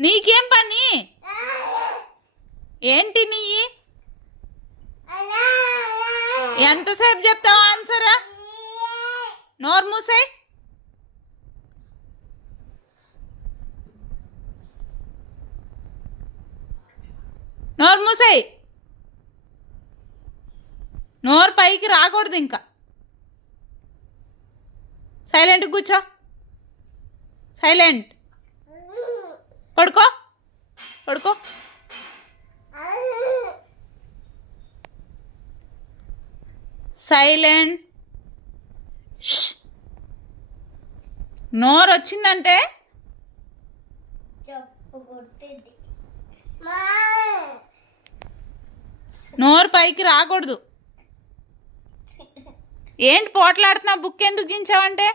నీకేం పని? ఏంటి నీ? ఎంతసేపు చెప్తావు ఆన్సరా? నోరు మూసాయి. నోరు మూసాయి. నోరు పైకి రాకూడదు. ఇంకా సైలెంట్ కూర్చో. సైలెంట్. పడుకో పడుకో. సైలెంట్. నోరు వచ్చిందంటే నోరు పైకి రాకూడదు. ఏంటి పోట్లాడుతున్నా? బుక్ ఎందుకు గించావంటే